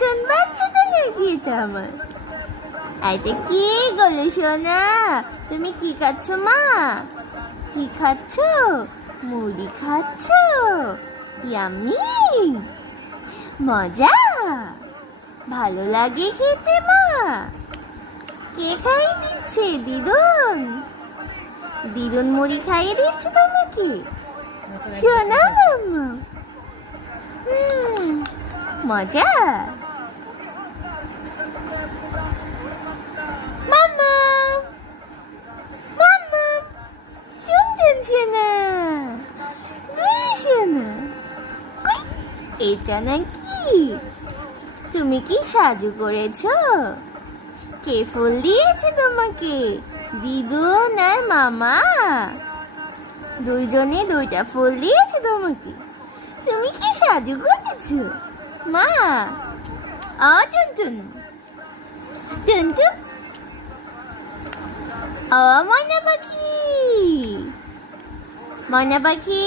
টুনটুন বাচ্চাটা নাকি এটা আমার? এটা কি গলে সোনা? তুমি কি খাচ্ছ মা? কি খাচ্ছ? মুড়ি খাচ্ছ? ইয়াম্মি, মজা, ভালো লাগে খেতে মা? কে খাইয়ে দিচ্ছে? দিদুন? দিদুন মুড়ি খাইয়ে দিচ্ছে তোমাকে? সোনা মাম্মা, মজা। মাম্মা, মাম্মা, টুনটুন সোনা, গুলি সোনা, এটা নাকি? তুমি কি সাজু করেছো? কে ফুল দিয়েছে তোমাকে? দিদুন আর মামা দুইজনে দুইটা ফুল দিয়েছে তোমাকে? তুমি কি সাজু করেছো মা? টুনটুন, টুনটুন, ময়না পাখি, ময়না পাখি।